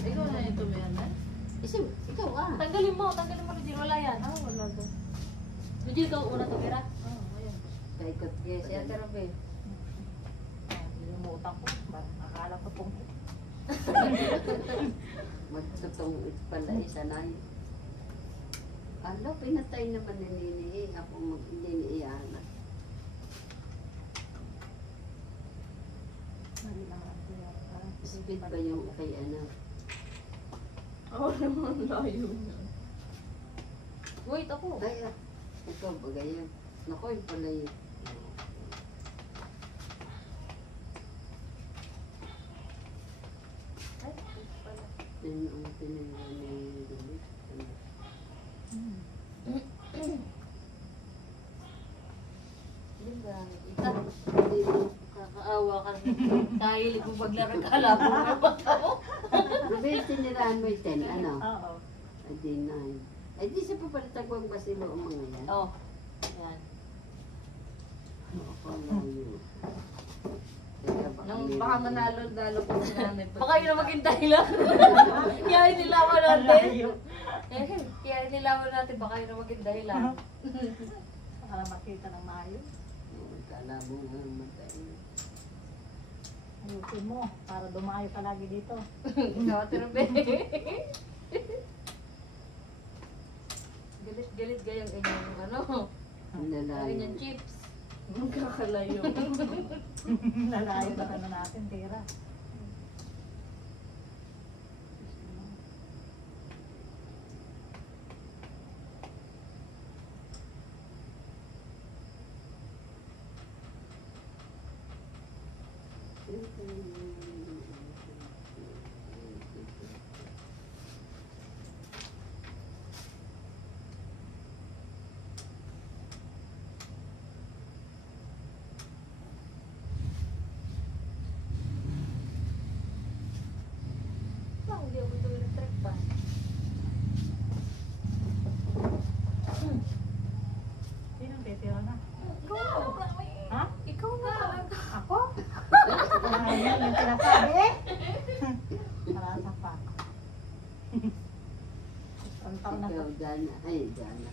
Ikaw na yung tuloyan na? Ikaw ah. Tanggalin mo Regine. Wala yan. Wala to. Regine, ikaw una tumira? Ayan. Kaikot kayo siya karabi. Lumutan ko. Akala ko pong. Magtutong pala isa na yun. Alo, pinatay naman ni Nini. Ako hindi niiyan. Speed ba yung kay ano? Oo naman, layo na. Wait, ako. Ay, ikaw ba ganyan? Naku, yun pala yun. Ay, pala. Yun ang pinagawa ni Dalit. Diba? Hindi mo kakaawa ka. Kahilig mo paglaro ka labo na ba ako? Mabili tinirahan mo yung 10, ano? Oo. Ay, di 9. Ay, di siya papalitagwang basilo ang mga yan. Oo. Yan. Ako lang yun. Nang baka manalo ko si namin. Baka yun ang maging dahilan. Kaya inilawan natin. Kaya inilawan natin, baka yun ang maging dahilan. Para makita ng maayos. Kala mo nga matay. Ayusin mo, para dumayo ka lagi dito. Ikaw, Tirbe. Galit gayang inyong ano. Inyong chips. Magkakalayo. Lalayo na ka na natin, tira. Hindi ako ito electric pa. Sinong titira na? Ikaw na. Ha? Ikaw na. Ako? Ayan yung sinasabi. Marasa pa. Ang taon na Ikaw, Dana. Ay, Dana.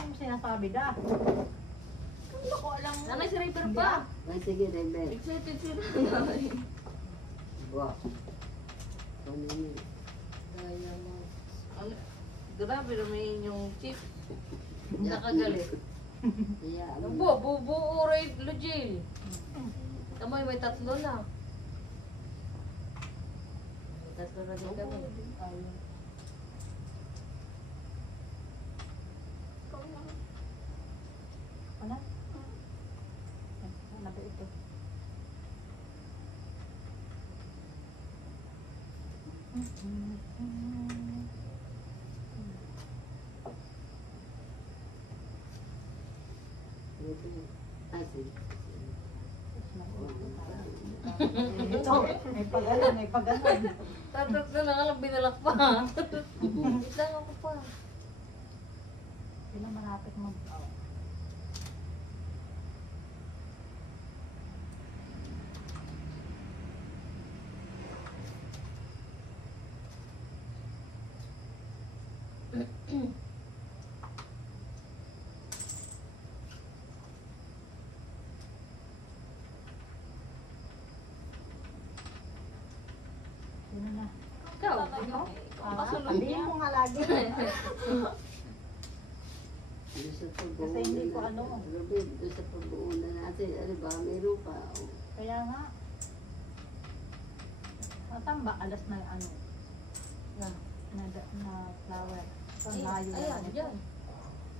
Ano sinasabi da? Ano ko alam mo? Nanay si River pa. Ay, sige, Rebel. Excited sila. Wow. Ano yun? Kaya mo. Grabe naman yung chip. Nakagalit. Yeah, Buo rin, Lujil. Tama may tatlo na. May tatlo na din kami. Ano? Ano ba ito? Ah, sige. Ito, may pag-anon. Tatak na lang alam, binalak pa. Isang ako pa. Sino malapit mo? Sino na? Ikaw? Sabihin mo nga lagi. Kasi hindi ko ano. Robin, sa pagbuo na natin, ano ba, mayroon pa. Kaya nga. Matamba, alas na ano. Na flower. Ang layo na ano. Dyan.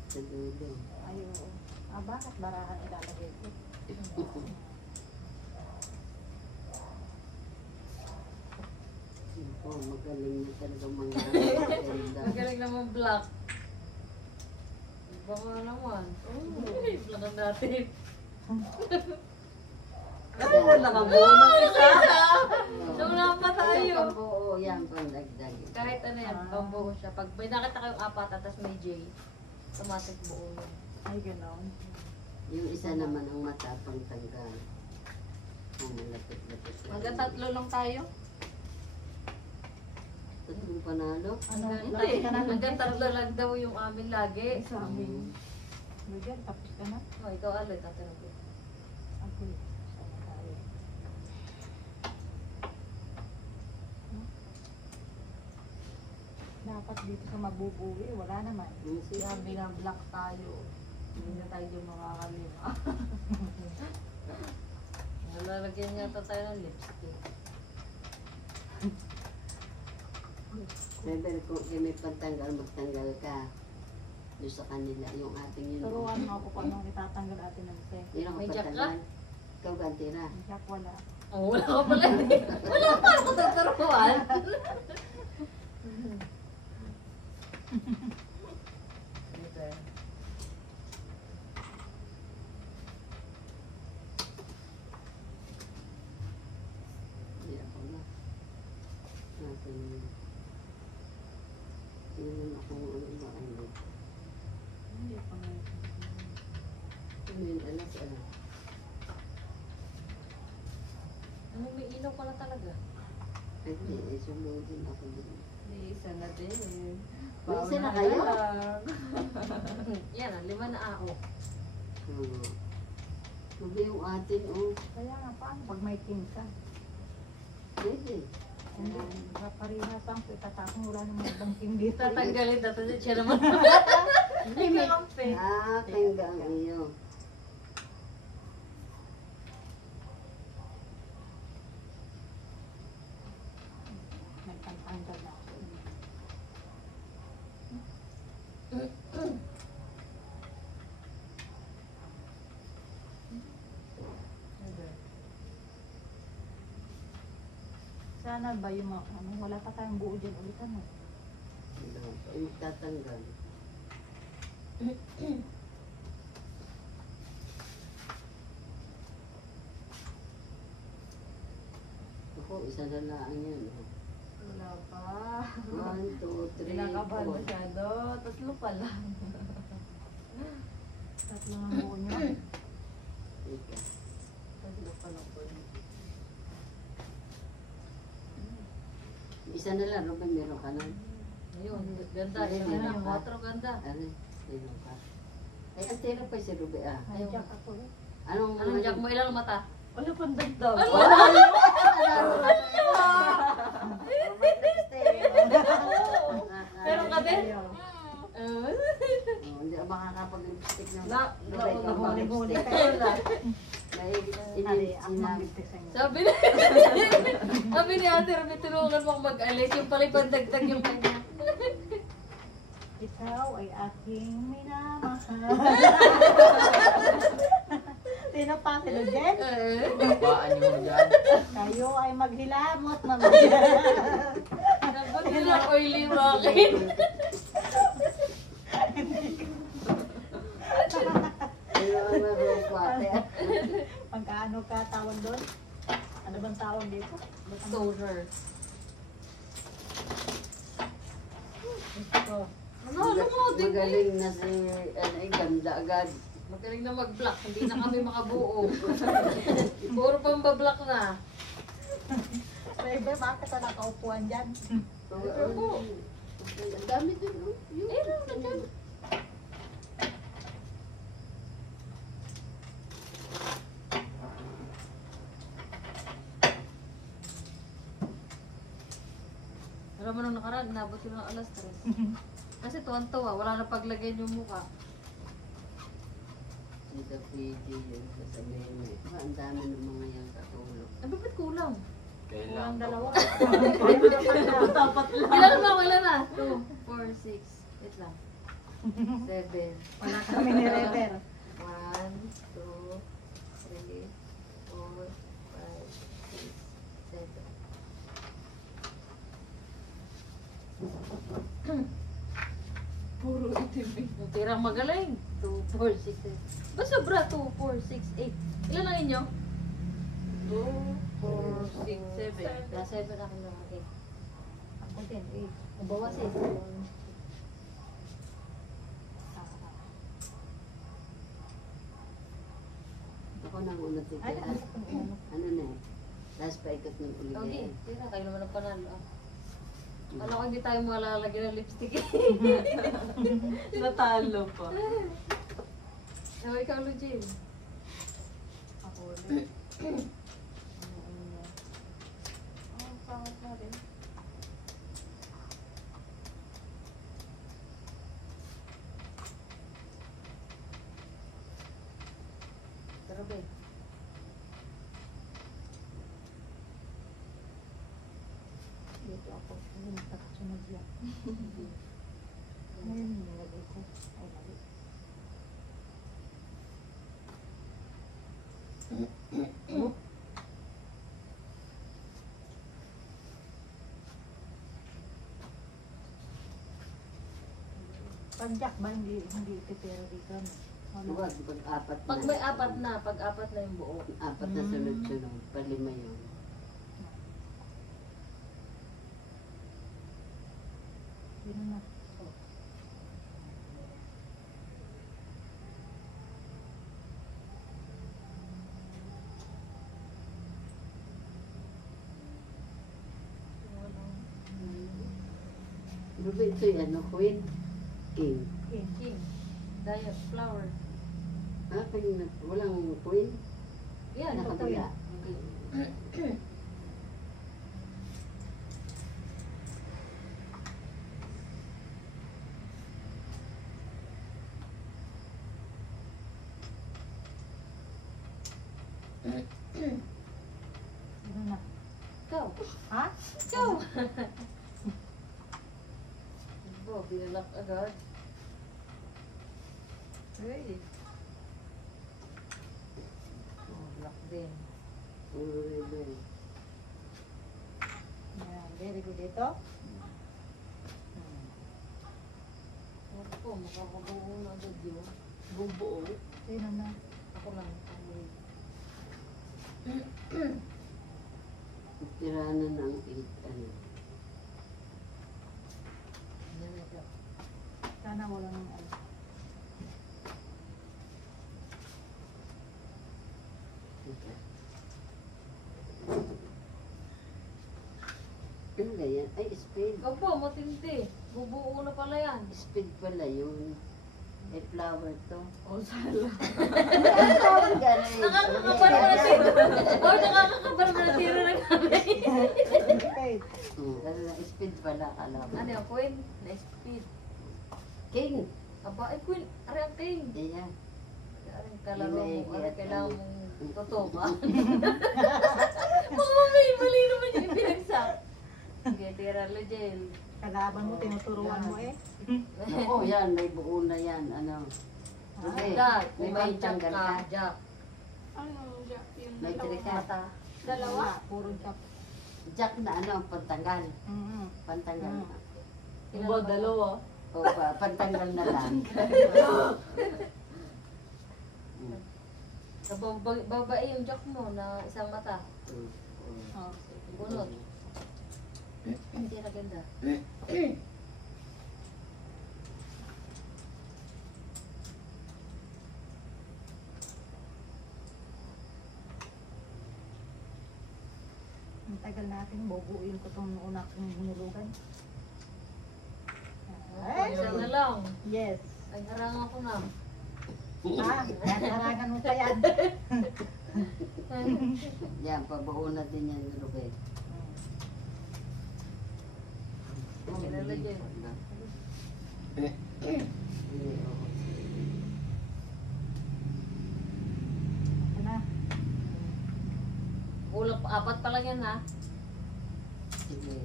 Sa dulo. Ayo. Bakit barahan ilalagay ko? Oh, magaling na talaga mga Magaling naman black. Baka naman. Black natin. Kasi na nakabuo ng isa. Wala pa tayo. Oo, yan pang dagdag. Kahit ano yan, pambuo siya. Pag may nakita kayong apat, tapos may J, automatic buo yun. Ay, gano'n. Yung isa naman ang matapang tanggal. Ang malapit-lapit. Hanggang tatlo lang tayo. Tatlong panalo. Ano, Hindi. lagi ka na Hanggang tatlo lang daw yung amin lagi. Sa amin. Miguel, tapos ka na? Oh, ikaw aloy, tatanong ko. Ako. Sana tayo. Dapat dito sa mabubuwi, wala naman. Kaya binablock tayo. Hindi na tayo yung makakalima. Nalalagyan yata tayo ng lipstick. Siyempre, kung may pagtanggal, magtanggal ka. Doon sa kanila, yung ating yun. Turuan mo ako paano itatanggal atin ng se. Yun ang May jack pagtanggal. Ikaw ganti na. Ang jack wala. Oh, wala ka pala. Wala pa ako tuturuan. Okay. Hindi ako na. Natin yun. Tingnan ako kung ano ba ano. Hindi pa nga. Tingnan, alas, ano. Ano, may ilaw pala talaga. Ay, hindi. Sunodin ako din. May isa na din. May isa na kayo? Yan, 5 na ako. Sabi yung atin, oh. Kaya nga paano pag may kinsa? Pwede. Hindi, parehas ang itatapon, wala namang ibang team dito. Tatanggalin na to siya naman. Hindi ka kampe. Ah, kaya ang iyo. May pantanggal na ako. Sana ba yung mga, ano, wala pa tayong buo dyan ulit ano? Ay, magtatanggal. Ako, isa na lang yan. Oh. Wala pa. 1, 2, 3, Kinakabahan 4. masyado. Tatlo pa lang. Tatlo ang buo nyo. Ika. Tatlo pa lang po. Isa na lang, Ruben, meron ka na. Ayun, ganda. Isa na lang. 4 ganda. Ano? Meron ka. Ay, ang tira pa si Ruben, ah. Ay, jack ako eh. Anong Jack mo? Ilang mata? Wala pang dagdag. Meron ka din? Hindi ako makakapag-lipstick ng Nahuli-huli kayo lang. Sinabi. Sabi ni, sabi ni Ate Ruby, tulungan mo akong mag-alis. Yung pala ipandagdag yung kanya. Ikaw ay aking minamahal. Sino pa? Sino Jen? Baan nyo dyan? Kayo ay maghilamot mamaya. Dapat nila oily bakit? Pagkaano ka tawag doon? Ano bang tawag dito? Exposure. Gusto ko. Ano mo? Magaling na si, ganda agad. Magaling na mag-block. Hindi na kami makabuo. Puro pambablock na. Driver, bakit ka nakaupuan dyan? Ang dami din, no? Eh, ano na dyan? Alam mo nung nakaraan, inabot ko ng alas 3. Kasi tuwan-tuwa, wala na paglagay yung mukha. Dito pwede yun. Sasabihin mo, ang dami ng mga yung katulog. Ay, bakit kulang? Kulang Kailan? dalawa. Kailan na? Kailan na? 2, 4, 6. Wait lang. 7. Wala kami ni Rever. 1, 2, 3, 4, 5, 6, 7. Puro itim eh. Tirang magaling. 2, 4, 6, 8. Basta bra, 2, 4, 6, 8. Ilan ang inyo? 2, 4, 6, 7. Nasa 7 na akin lang. Okay. Ako din, eh. Mabawas eh. Ako na muna tito. Ay, ano? Ano na eh. Last pa ikot ng Okay. ulit. Tira, kayo naman ang panalo. Ah. Alam ko hindi tayo malalagyan ng lipstick. Natalo pa. Ano ikaw, Lujin? Ako ulit. Oh, pangat na rin. Pero be. Dito ako. Ayun, nakasunod yan. Ngayon, nilagay ko. Ay, mali. Pag jack ba, hindi ititira dito. Ano? Huwag, pag-apat na. Pag may apat na yung buo. Apat na sunod-sunod, palima yun. Yun na. Ruby, ito yung ano, Queen? King. Okay. King. Diet flower. Ah, kaya walang Queen? Yan, ito po Nakabila. yan. Yun na. Ikaw. Ha? Ikaw. Bo, binalak agad. Hey. Oh, black din. Ruby. Yan. Very good dito. Ako po, makakabuo na agad yun. Bubuo. Yun na. Ako lang. Tiranan ng 8, ano. Yan na ito. Sana walang ano. Ano ba yan? Ay, speed. Ikaw po, matindi. Bubuo na pala yan. Speed pala yun. Ay, flower to. O, sala. Flower galing. Nakakakabar mo na tiro. O, nakakakabar mo na tiro na kami. Okay. Ano na, speed pala, kala ko. Ano yung queen? Na-speed. King. Aba, ay queen. Ari ang king. Ayan. Ari ang kalaro mo. Hindi, Ari kailangan ano. mong totoo. Mga mali naman yung pinagsak. Sige, tira lo, Jel. Kalaban mo, tinuturuan mo eh. Oo, yan. May buo na yan. Ano. Ruby, Jack. may May jack tanggal ka. ka. Jack. Ano, Jack, yung May dalawa. trika. Mata. Dalawa? Puro jack. Jack na ano, pantanggal. Mm-hmm. Pantanggal na. Iba, dalawa. O, pantanggal na lang. Babae yung jack mo na isang mata. Oh. Bunot. Tira ganda. Ang tagal natin, bubuuin ko itong una kong hinulugan. Ay, Isa na lang. yes. Ay, harangan ko na. Harangan mo pa yan. Yan, pabuo na din yan, Ruby. Nilalagay. Ito na. Ulap, apat pa lang yan ha. Sige.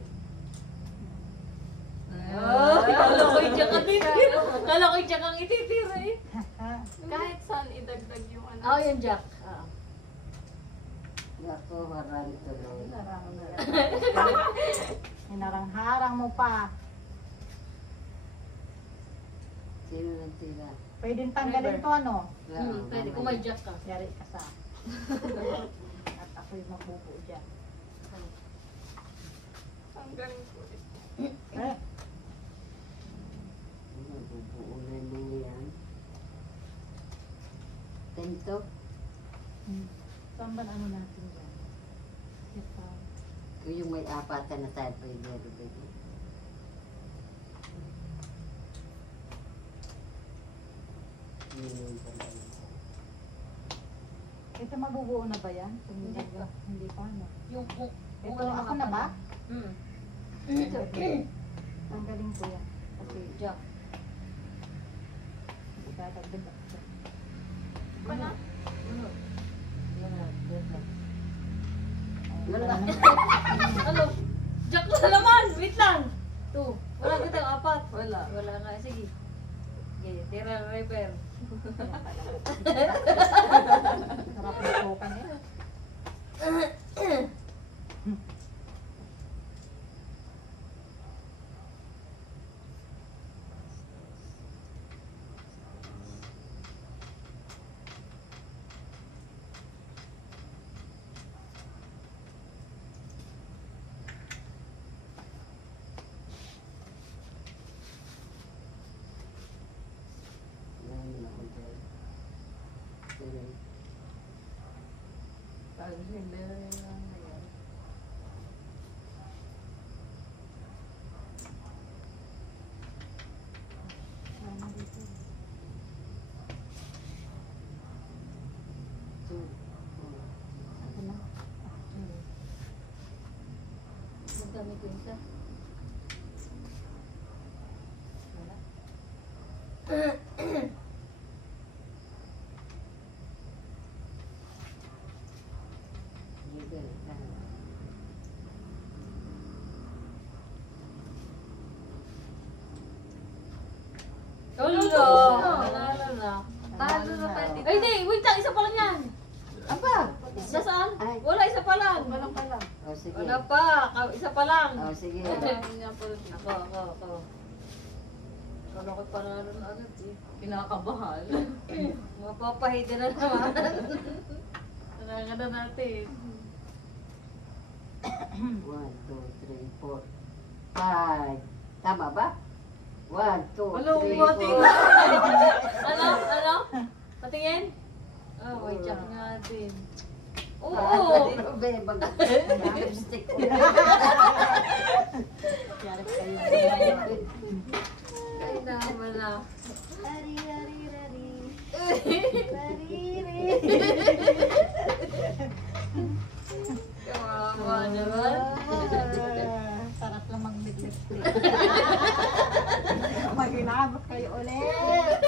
Oh, kala ko yung jack ang ititira. Kala ko yung jack ang ititira eh. Kahit saan idagdag yung ano. Oh, yung jack. Ah. Ako, harang tuloy. Hinarang-harang mo pa. Sino nagtira? Pwedeng tanggalin to ano? Pwede, kung may jack ka. Yari ka sa. At ako'y magbubuo dyan. Ang galing ko. Eh, Mabubuo na mo yan. Tento? saan ba ano natin dyan? Ito. Kung yung may apatan na tayo pwede, Ruby. Hindi pala. Ito mabubuo na ba yan? Hindi pa. Hindi pa, no? Yung Ito, ako na ba? Hmm. Tanggalin ko yan. Kasi, Jack. dadagdag ako. Wala. Ano? Wala. Ano? Jack na naman! Wait lang! Two. Wala kitang apat. Wala. Wala nga. Sige. Okay, tira na repair. Sarap na sokan eh. Ako na. Magdamit ko isa. Wala. Ulo! Nanalo na. Talo na tayo dito. Ay, hindi! Wait lang! Isa pa lang yan! Apa? Nasaan? Ay. Wala, isa pa lang. Walang pala. Oh, sige. Wala pa. Isa pa lang. Oh, sige. Ako. Kala ko panalo na agad eh. Kinakabahan. Mapapahida na naman. Nanangada natin. 1, 2, 3, 4, 5. Tama ba? 1, 2, Ano? 3, Patingin. 4. Ano? Patingin? Oh, may jack natin. Oo! Hindi ko ba yung lipstick ko? Yarap kayo. Ay, naman na. Kawawa naman. Sarap lang mag-lipstick. Mag-inabot kayo ulit.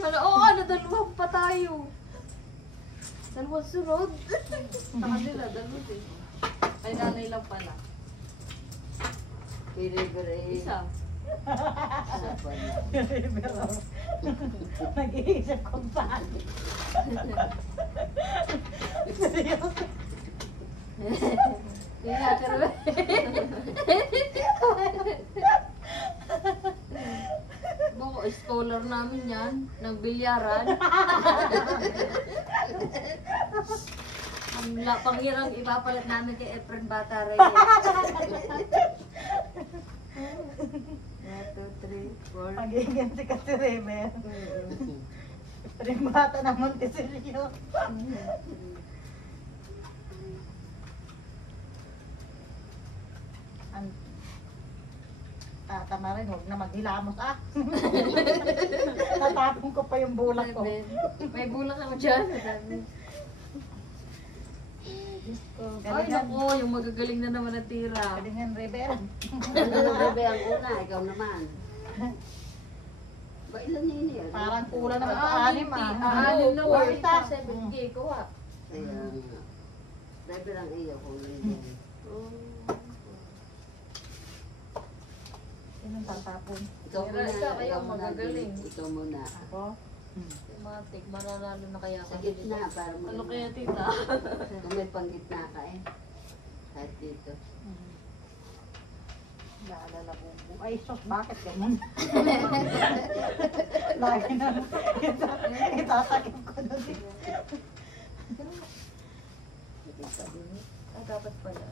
Ano, dalawang pa tayo. Dalawang sunod. Sa kanila, dalawang din. Ay, nanay lang pala. Pili-pili. Isa. Isa pa na. Pero, nag-iisip kung saan. Seryoso. Hindi na, pero... Bako, scholar namin yan. Nagbilyaran. Ang panghirang ipapalit namin kay Efren Bata Reyes. 1, 2, 3, 4. Mag-iinganti ka si Remer. Ring bata ng Montesilio. Tama rin, huwag na maghilamos ah. Natapon ko pa yung bulak ko. May bulak ako dyan. Ay, naku, yung magagaling na naman na tira. Galingan, Reber. Bebe ang una, ikaw naman. Ba ilan yun yun? Parang kulang naman ito, anim ah. Anim na Four, word. isa. 7K, kuha. Kaya nga. Bebe lang iyo kung nandiyan. Yun ang tatapon. Ikaw Pero muna. isa kayo Ikaw muna. magagaling. Ikaw muna. Ako? Matik, mananalo na kaya Sa ako. gitna, para mo. Ano kaya tita? Kung may panggitna ka eh. Kahit dito. Naalala ko. Ay, sos, bakit ganyan? Lagi na. Itatakip ko na din. Ah, dapat pala.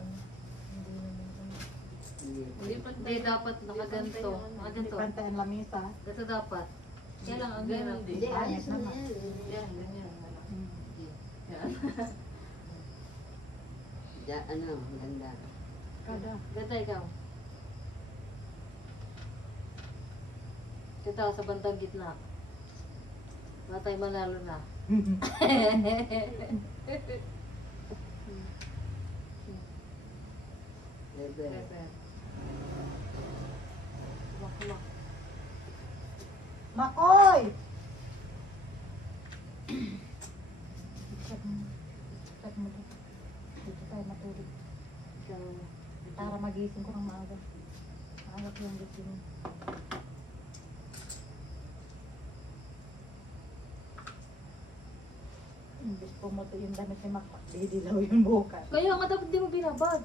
Hindi naman. Hindi. Hindi dapat nakaganto. Hindi Nakaganto. pantay ang lamisa. Ganito dapat. Kaya lang ang ganun Hindi, ayos na naman. yan. Yan, ganyan. Yan. Diyan, ano, ganda. Kada. Ganda ikaw. Ito, sa bandang gitna. Matay manalo na. Bebe. Kumak. Makoy! Check mo. Check mo to. Dito tayo matulog. Para magising ko ng maaga. Maaga ko yung gising. Imbis pumuto yung damit ni Makpak, didilaw yung bukas. Kaya nga dapat di mo binabad.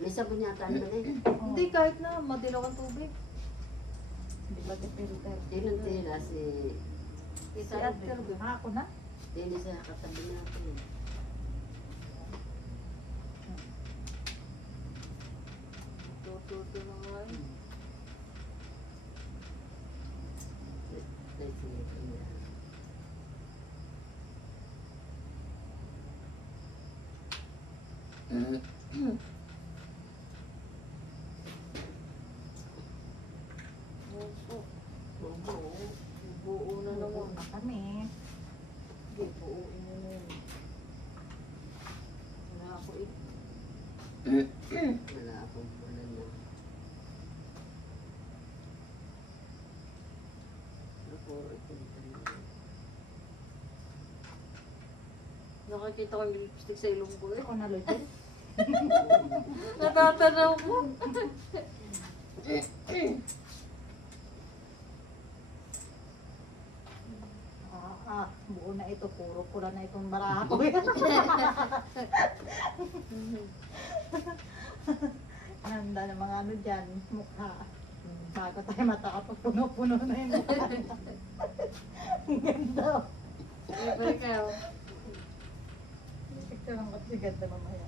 May sabon yata naman eh. Hindi, kahit na madilaw ang tubig. Hindi ba ka filter? Tinong tila si... Si Adker, Ah, ako na? Tini sa katabi natin. Tututo na nga eh. Let's see. Buo na naman. Na kami. Hindi, buuin mo na yun. Wala ako eh. Wala akong pula na. Ako, ito. Nakakita ko yung lipstick sa ilong ko eh. Ako na, Lodin. Natatanaw ko. Buo na ito. Puro pula na itong baraha ko. Handa ng mga ano dyan. Mukha. Bago tayo matapos, puno-puno na yun. Ang ganda. Iba ikaw. Picture lang kasi ganda mamaya.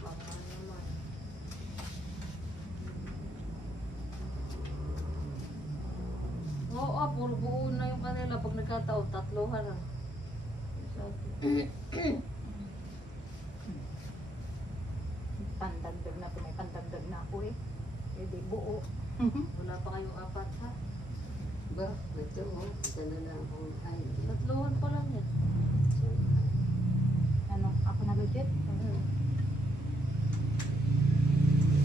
Baka naman. Oo, puro buo na yung kanila. Pag nagkataon, tatlohan na. Pandagdag na ito. May pandagdag na ako eh. Eh di buo. Wala pa kayong apat ha? Ba, ito oh. Ito na lang ako. Ay, Tatlohan pa lang yan. Ano? Ako na legit?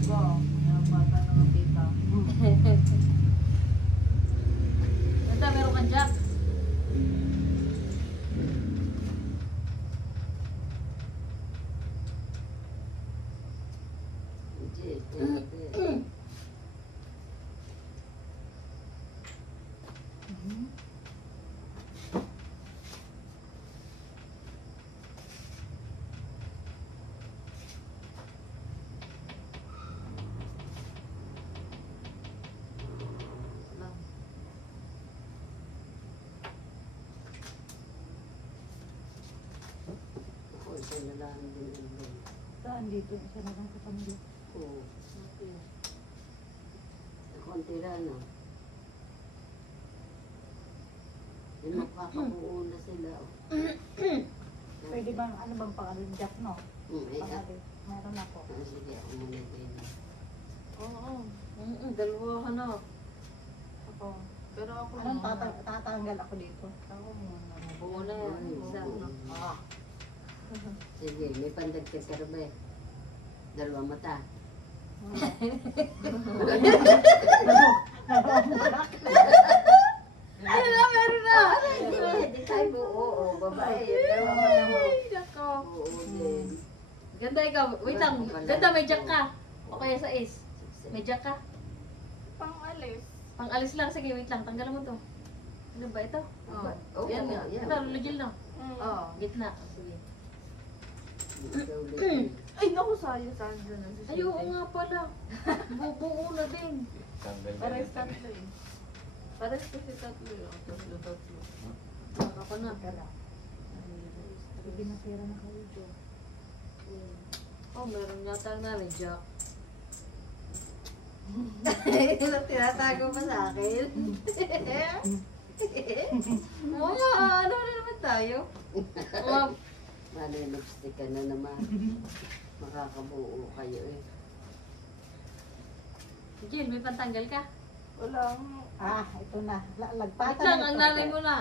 Ba, may bata na makita. Ganda, meron kang jack. legit. Ito. Lang. Ako, ito na lang din. Saan dito? Isa na lang sa pamilya. Oo. Okay. Konti lang, no? Yung makakabuo na sila, oh. Pwede bang, ano bang pangalan? Jack, no? Eh, Pangalan. Meron ako. sige, ako muna din. Oo. Dalawa ka na. Ako. Pero ako Anong tatanggal ako dito? Ako muna. Buo na yan. Isa. Ah. Sige, may pandagtag ka rin ba eh? Dalawang mata. Ay na, meron na! Hindi tayo buo, oh, babae. Dalawang mata mo. Ay, nako. Oo, din. Ganda ikaw. Wait lang. Ganda, may jack ka. O kaya sa ace. May jack ka. Pang-alis. Pang alis lang. Sige, wait lang. Tanggalan mo to. Ano ba ito? Oo, Yan nga. yan. Ito, lulugil na. Oo. Gitna. Sige. Ikaw ulit. Ay, naku, sayo. Saan dyan ang Ay, oo nga pala. Bubuo na din. Pares tatlo eh. Pares kasi tatlo eh. Tatlo. Ako na. Kala. Sige, nasira na kayo dyan. Oh, meron yata na may jack. Tinatago pa sa akin. Mga ano na naman tayo? Mga Lipstick ka na naman. Makakabuo kayo eh. Jill, may pantanggal ka? Walang... Ah, ito na. Wait Lagpatan lang, na ang ito. nanay mo na.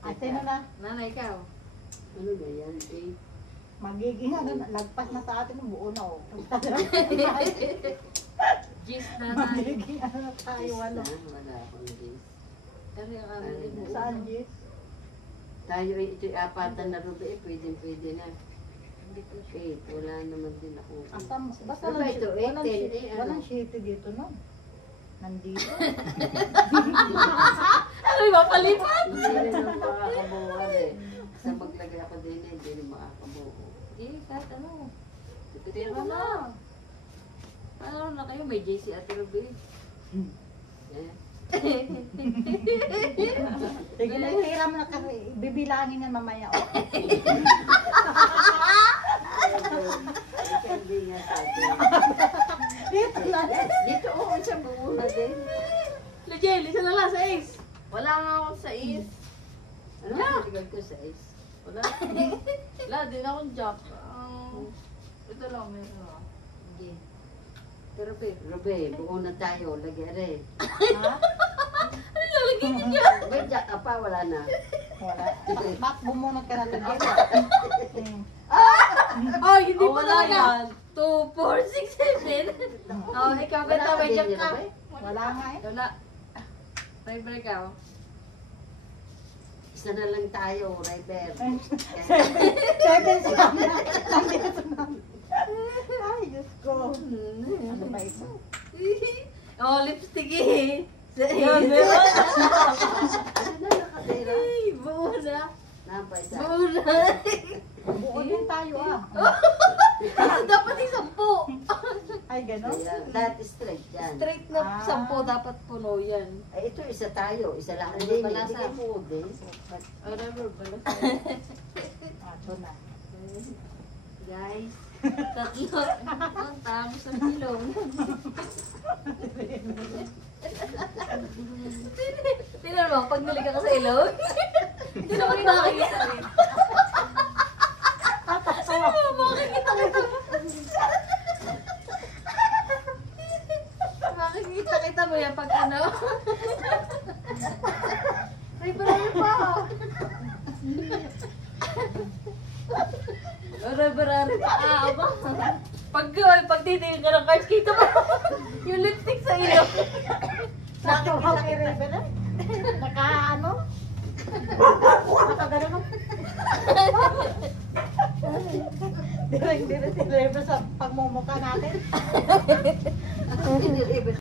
Ah, sino na? Nanay ka, oh. Ano ba yan? Eh, Magiging ano, lagpas na sa atin, buo na oh. Gis, nanay. Magiging ano na tayo, ano. wala akong Diyos. Pero yung ano, mo. Saan, Jis? Tayo ay ito'y apatan na rubi, pwede na. Hindi ko siya. Eh, wala naman din ako. Asam, basta Ano ba ito? walang 18, shit- eh, ano? walang shit dito, no? Nandito. Ano, mapalipat? Hindi rin ako makakabuo eh. Sa maglagay ako din eh, hindi rin makakabuo. Eh, kahit ano. Pero Pero na. Ano na kayo, may JC at Ruby. Eh, Sige na, hiram na kasi. Bibilangin yan mamaya. Oh. hindi nga sabi. Dito na. Dito oo, siya buo na din. Lejel, isa na lang sa Ace. Wala nga ako sa is. Ano ang nilagay ko sa is? Wala. Wala din akong jack. Ito lang, meron ako. Hindi. Pero Ruby. Ruby, buo na tayo, lagay rin. Ha? Ano lalagyan niyo? May jack ka pa, wala na. Wala. Bak, bumunot ka na dito. Oh, hindi Oh, pa wala talaga. yan. 2, 4, 6, 7. Oh, ikaw Wala ganda, may din jack yun, ka. Ruby. Wala nga eh. Wala. Try ka, oh. Isa na lang tayo, River. Seven siya na. Nandito na. Ay, Diyos ko. Ano ba ito? Oh, lipstick eh. Yan, meron. Ano na nakatira? Ay, buo na. Napay sa... Buo na. Buo din tayo ah. Dapat yung 10. Ay, gano'n? Ayan, lahat straight yan. Straight na Ah. 10 dapat puno yan. Ay, ito isa tayo, isa lang. Ano Hindi, ba hindi nasa? ka po din. Whatever, balas. Ah, ito na. Guys, tatlo. Ang tamo sa ilong. Tingnan mo, pag naliga ka sa ilong, hindi naman makakita rin. Sino mo makikita kita? Makikita mo yan pag ano. Ay, marami pa. Marami pa. Ah, aba. Pag titingin ka ng cards, kita mo yung lipstick sa ilong. Nakakaw kay Raven eh. Naka ano? Nakagano mo? Direct si Raven sa pagmumukha natin. Hindi,